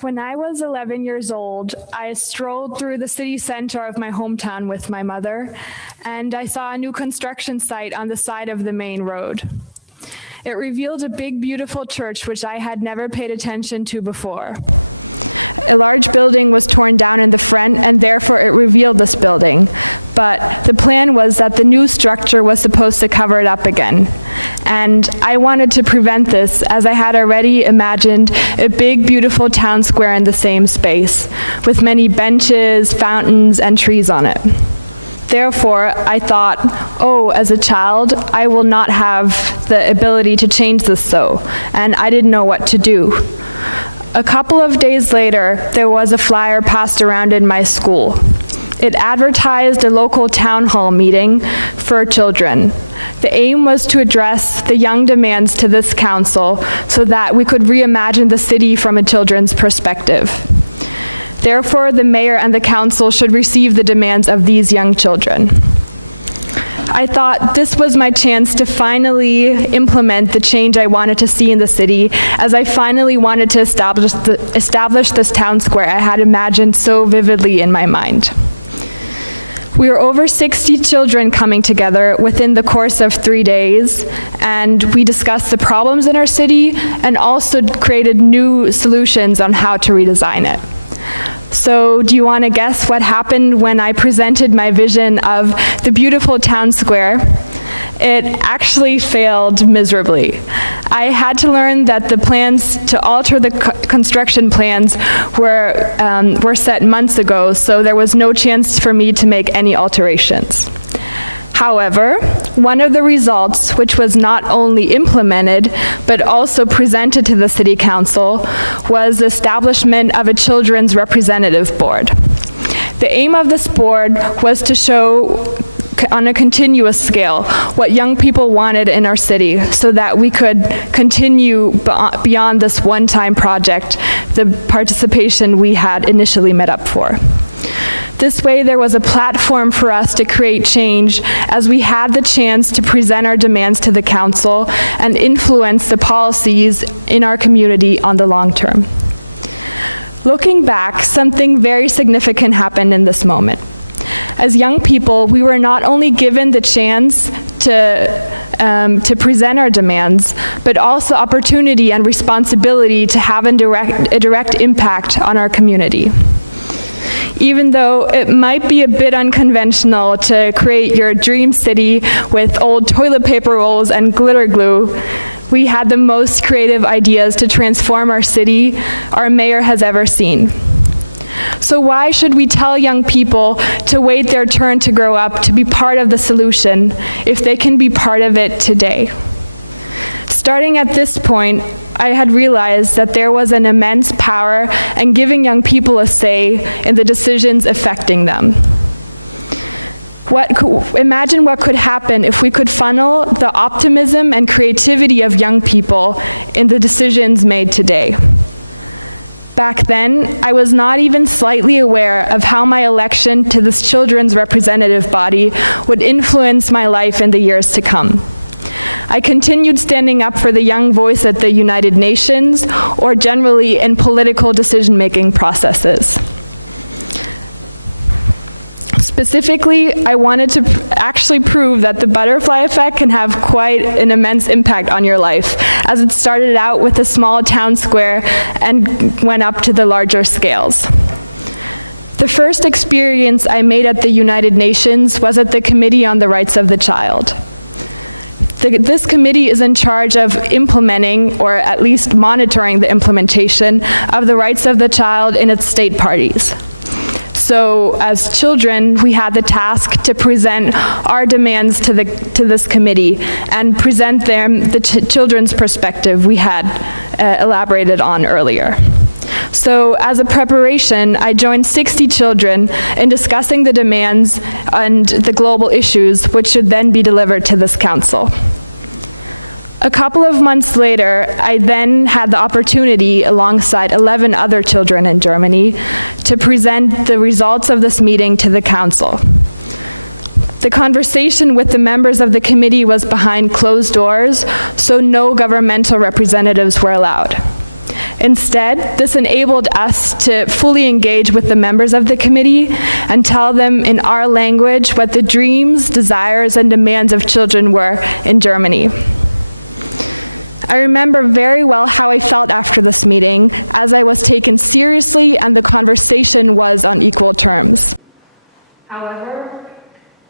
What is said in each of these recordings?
When I was 11 years old, I strolled through the city center of my hometown with my mother, and I saw a new construction site on the side of the main road. It revealed a big, beautiful church which I had never paid attention to before. A large building was torn down in the front, and therefore it revealed this building. But the plan was that the new structure was supposed to cover it up again. And I wanted to prevent this, as I had already imagined a big, beautiful town square in the same space, with many benches, fountains, and trees on it. Therefore, I thought, as a child, I will not have the ability to change this so, and I didn't know what to do. A couple of days later, there was a flyer passed around in my school. It advertised a local town hall meeting for children. The aim was to address the young demands to this council so that we could reimagine the city from a children's perspective. Therefore, the mayor and the council should receive the demands of these young children. I thought this was my chance to finally implement the change I wanted to see in the city, as I finally wanted to establish this town square I had imagined so vividly in my mind. We were over 60 children coming together within the course of 3 days, and we discussed the problems in our city and also created new solutions on how to redesign it. So do you want to guess what happened when I presented my vision of the beautiful town square? It actually failed miserably. I had to learn that the plans to alter the construction plans were set months ago, so there was no chance for me to make any alterations. However, one of the results, which was not only implemented, but also presented to the City Council, was the establishment of a Children's Representative Board. The aim of this board was to show on a continuous scale what young people wanted in our city so that we could continue beyond this one-time project, the participation we had initially met up for. This way, there was a platform for us to create change as we had the chance to present our demands to the council and influence the policies in our community on the long term. Looking back, something very significant happened in this moment. As young people, we were not only given the chance to present our demands, but also opportunity and responsibility to have a direct impact on our community. Even though it might be a bit unconventional to create your dream city with old toilet paper rolls and glitter glue, we had the most creative ideas to transform our city our mayor has ever seen. So why should we tell young people to wait their turn to grow up to be part of the solution if they can be part of it today? Starting at this point, I had realized that there was an immense power in giving young people a say in the decisions affecting them. Imagine what could happen if we could funnel the optimism and creativity of young people in the decisions made today. Back then, I was not even slightly aware of how my election to this children's representative body would influence my life in the years to come. I continued standing up for the young voice at the United Nations or generally in political decision-making processes. Specifically, I wanted to actually prove that the butterfly effect can have quite an immense impact on your life, as it started out with a small town square and went up to the larger scales. The first experience I made at the United Nations was at the Committee on the Rights of the Child. This committee is in charge of implementing, or at least monitoring the implementation of the rights of the child in its state parties. So as children, we had the task to present our demands to this committee and present them the children's perspective we had elaborated on earlier. So as a preparation, I joined 60 children in discussing the demands and the global issues which should then be delivered to this council. A couple of months later, I then had the opportunity, alongside 11 other children in Germany, to present the results of this meeting to the council. The conversation with the members of the committee was behind closed doors, so no governmental representatives were allowed. Instead, this enabled us to fully engage with the members of the committee and tell them in our language what the dreams, desires, and demands of children were in Germany. I remember very well how I felt after this meeting, as I was taken seriously and the conversation was on equal terms. However,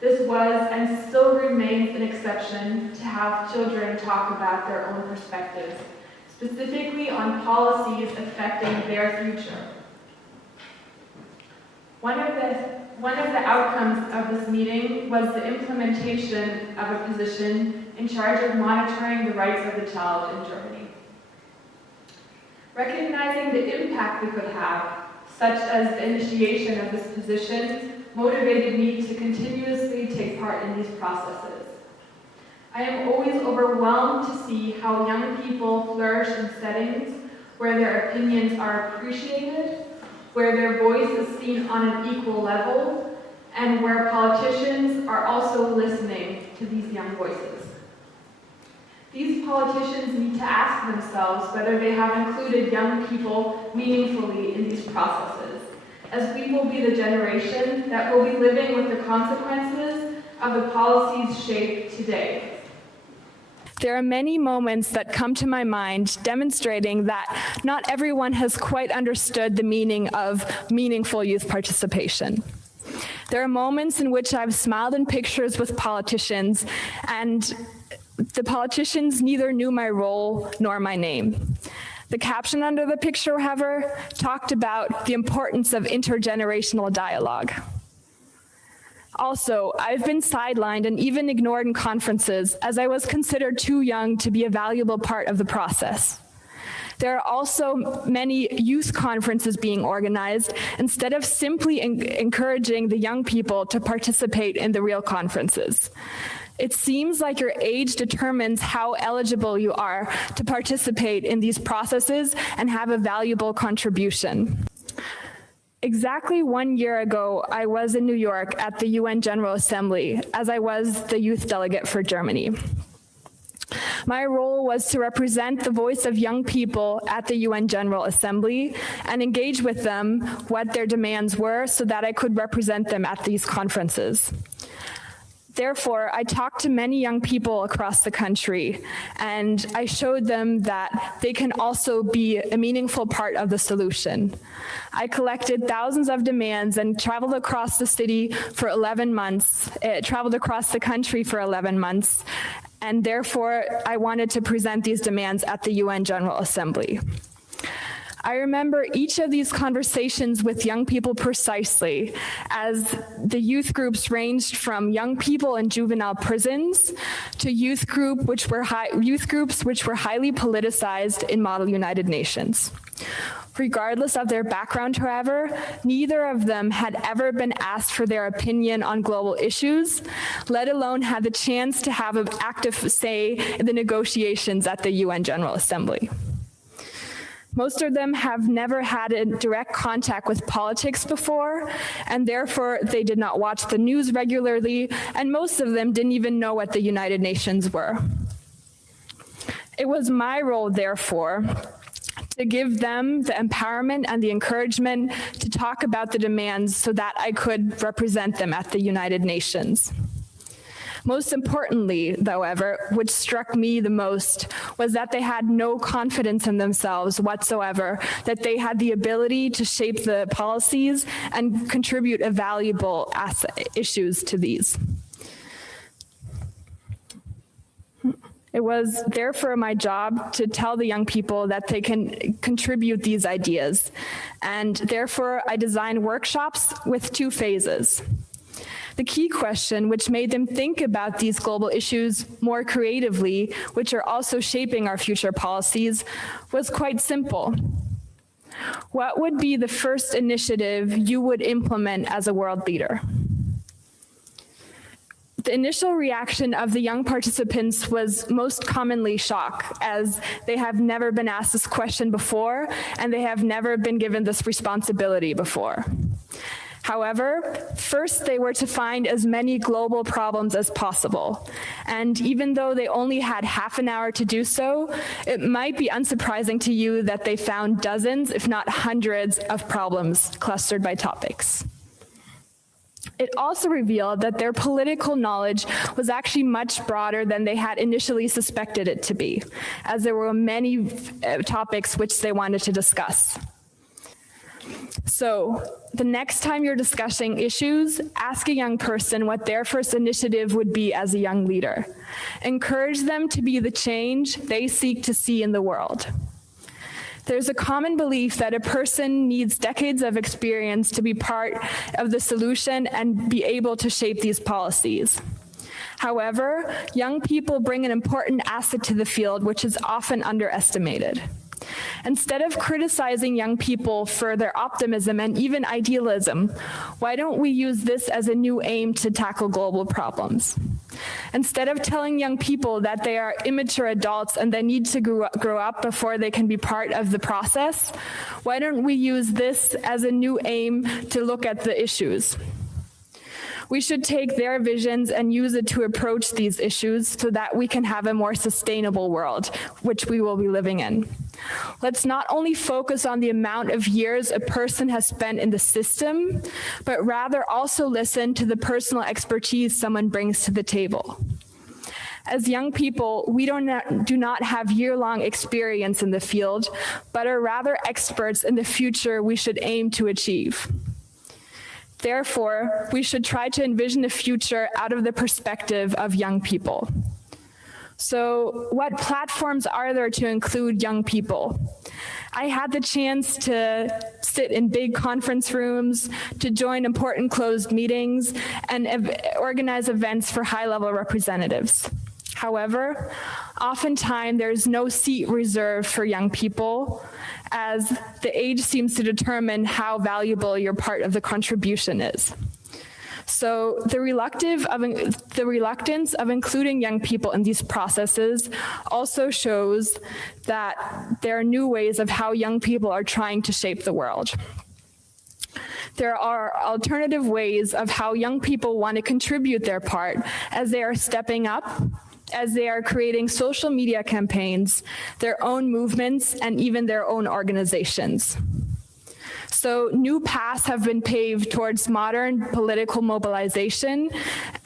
this was and still remains an exception to have children talk about their own perspectives, specifically on policies affecting their future. One of the outcomes of this meeting was the implementation of a position in charge of monitoring the rights of the child in Germany. Recognizing the impact we could have, such as the initiation of this position, motivated me to continuously take part in these processes. I am always overwhelmed to see how young people flourish in settings where their opinions are appreciated, where their voice is seen on an equal level, and where politicians are also listening to these young voices. These politicians need to ask themselves whether they have included young people meaningfully in these processes, as we will be the generation that will be living with the consequences of the policies shaped today. There are many moments that come to my mind demonstrating that not everyone has quite understood the meaning of meaningful youth participation. There are moments in which I've smiled in pictures with politicians, and the politicians neither knew my role nor my name. The caption under the picture, however, talked about the importance of intergenerational dialogue. Also, I've been sidelined and even ignored in conferences as I was considered too young to be a valuable part of the process. There are also many youth conferences being organized instead of simply encouraging the young people to participate in the real conferences. It seems like your age determines how eligible you are to participate in these processes and have a valuable contribution. Exactly 1 year ago, I was in New York at the UN General Assembly, as I was the youth delegate for Germany. My role was to represent the voice of young people at the UN General Assembly and engage with them what their demands were so that I could represent them at these conferences. Therefore, I talked to many young people across the country, and I showed them that they can also be a meaningful part of the solution. I collected thousands of demands and traveled across the city for 11 months, traveled across the country for 11 months, and therefore I wanted to present these demands at the UN General Assembly. I remember each of these conversations with young people precisely, as the youth groups ranged from young people in juvenile prisons to youth groups which were highly politicized in Model United Nations. Regardless of their background, however, neither of them had ever been asked for their opinion on global issues, let alone had the chance to have an active say in the negotiations at the UN General Assembly. Most of them have never had a direct contact with politics before, and therefore they did not watch the news regularly, and most of them didn't even know what the United Nations were. It was my role, therefore, to give them the empowerment and the encouragement to talk about the demands so that I could represent them at the United Nations. Most importantly, however, which struck me the most, was that they had no confidence in themselves whatsoever, that they had the ability to shape the policies and contribute a valuable issues to these. It was therefore my job to tell the young people that they can contribute these ideas, and therefore I designed workshops with 2 phases. The key question, which made them think about these global issues more creatively, which are also shaping our future policies, was quite simple. What would be the first initiative you would implement as a world leader? The initial reaction of the young participants was most commonly shock, as they have never been asked this question before, and they have never been given this responsibility before. However, first they were to find as many global problems as possible. And even though they only had half an hour to do so, it might be unsurprising to you that they found dozens, if not hundreds, of problems clustered by topics. It also revealed that their political knowledge was actually much broader than they had initially suspected it to be, as there were many topics which they wanted to discuss. So, the next time you're discussing issues, ask a young person what their first initiative would be as a young leader. Encourage them to be the change they seek to see in the world. There's a common belief that a person needs decades of experience to be part of the solution and be able to shape these policies. However, young people bring an important asset to the field which is often underestimated. Instead of criticizing young people for their optimism and even idealism, why don't we use this as a new aim to tackle global problems? Instead of telling young people that they are immature adults and they need to grow up before they can be part of the process, why don't we use this as a new aim to look at the issues? We should take their visions and use it to approach these issues so that we can have a more sustainable world, which we will be living in. Let's not only focus on the amount of years a person has spent in the system, but rather also listen to the personal expertise someone brings to the table. As young people, we do not have year-long experience in the field, but are rather experts in the future we should aim to achieve. Therefore, we should try to envision a future out of the perspective of young people. So, what platforms are there to include young people? I had the chance to sit in big conference rooms, to join important closed meetings, and organize events for high-level representatives. However, oftentimes there's no seat reserved for young people, as the age seems to determine how valuable your part of the contribution is. So the reluctance of including young people in these processes also shows that there are new ways of how young people are trying to shape the world. There are alternative ways of how young people want to contribute their part as they are stepping up, as they are creating social media campaigns, their own movements, and even their own organizations. So new paths have been paved towards modern political mobilization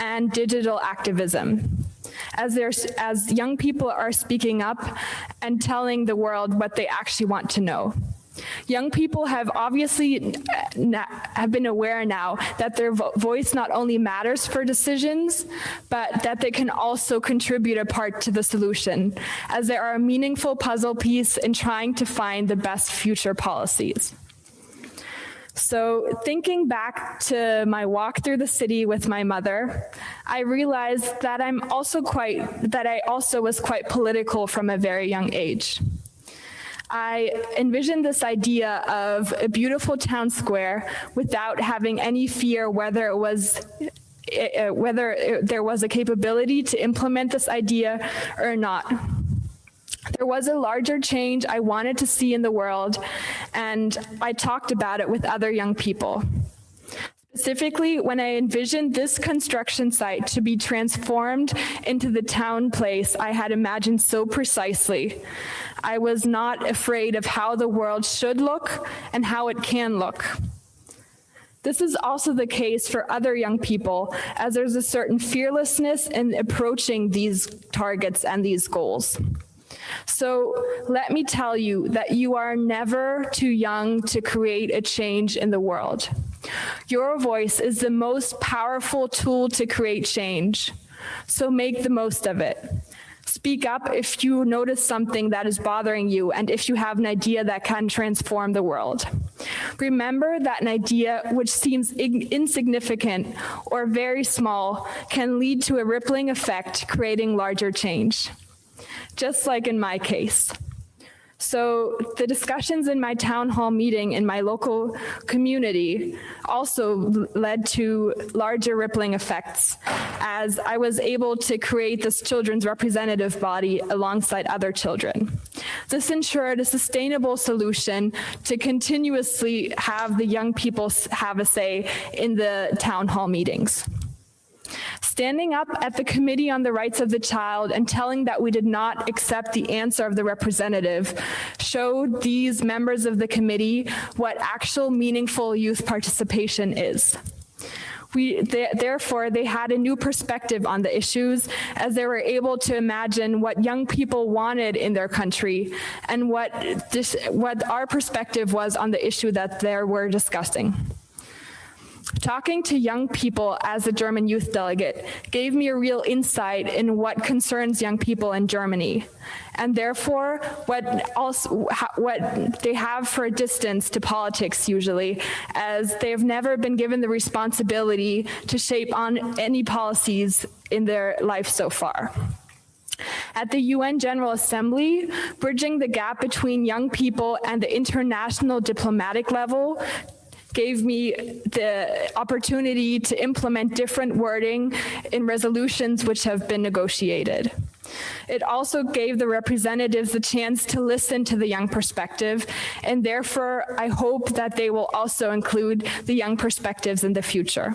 and digital activism, as young people are speaking up and telling the world what they actually want to know. Young people have obviously been aware now that their voice not only matters for decisions, but that they can also contribute a part to the solution, as they are a meaningful puzzle piece in trying to find the best future policies. So thinking back to my walk through the city with my mother, I realized that I also was quite political from a very young age. I envisioned this idea of a beautiful town square without having any fear whether there was a capability to implement this idea or not. There was a larger change I wanted to see in the world, and I talked about it with other young people. Specifically, when I envisioned this construction site to be transformed into the town place I had imagined so precisely, I was not afraid of how the world should look and how it can look. This is also the case for other young people, as there's a certain fearlessness in approaching these targets and these goals. So let me tell you that you are never too young to create a change in the world. Your voice is the most powerful tool to create change, so make the most of it. Speak up if you notice something that is bothering you and if you have an idea that can transform the world. Remember that an idea which seems insignificant or very small can lead to a rippling effect, creating larger change, just like in my case. So the discussions in my town hall meeting in my local community also led to larger rippling effects, as I was able to create this children's representative body alongside other children. This ensured a sustainable solution to continuously have the young people have a say in the town hall meetings. Standing up at the Committee on the Rights of the Child and telling that we did not accept the answer of the representative showed these members of the committee what actual meaningful youth participation is. Therefore, they had a new perspective on the issues as they were able to imagine what young people wanted in their country and what our perspective was on the issue that they were discussing. Talking to young people as a German youth delegate gave me a real insight in what concerns young people in Germany, and therefore what they have for a distance to politics usually, as they have never been given the responsibility to shape on any policies in their life so far. At the UN General Assembly, bridging the gap between young people and the international diplomatic level gave me the opportunity to implement different wording in resolutions which have been negotiated. It also gave the representatives the chance to listen to the young perspective, and therefore I hope that they will also include the young perspectives in the future.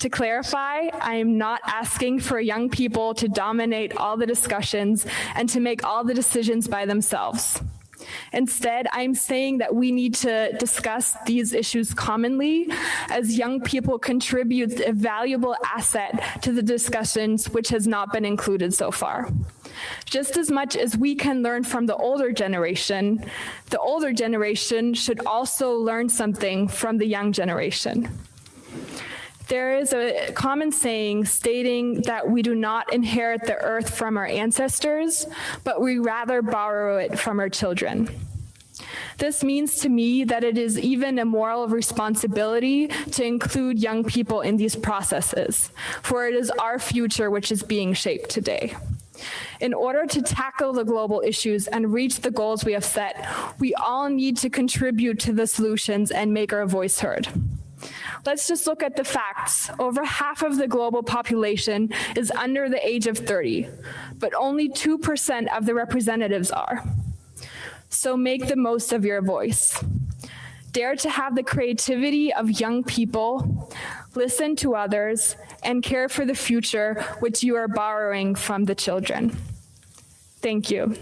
To clarify, I am not asking for young people to dominate all the discussions and to make all the decisions by themselves. Instead, I'm saying that we need to discuss these issues commonly as young people contribute a valuable asset to the discussions which has not been included so far. Just as much as we can learn from the older generation should also learn something from the young generation. There is a common saying stating that we do not inherit the earth from our ancestors, but we rather borrow it from our children. This means to me that it is even a moral responsibility to include young people in these processes, for it is our future which is being shaped today. In order to tackle the global issues and reach the goals we have set, we all need to contribute to the solutions and make our voice heard. Let's just look at the facts. Over half of the global population is under the age of 30, but only 2% of the representatives are. So make the most of your voice. Dare to have the creativity of young people, listen to others, and care for the future which you are borrowing from the children. Thank you.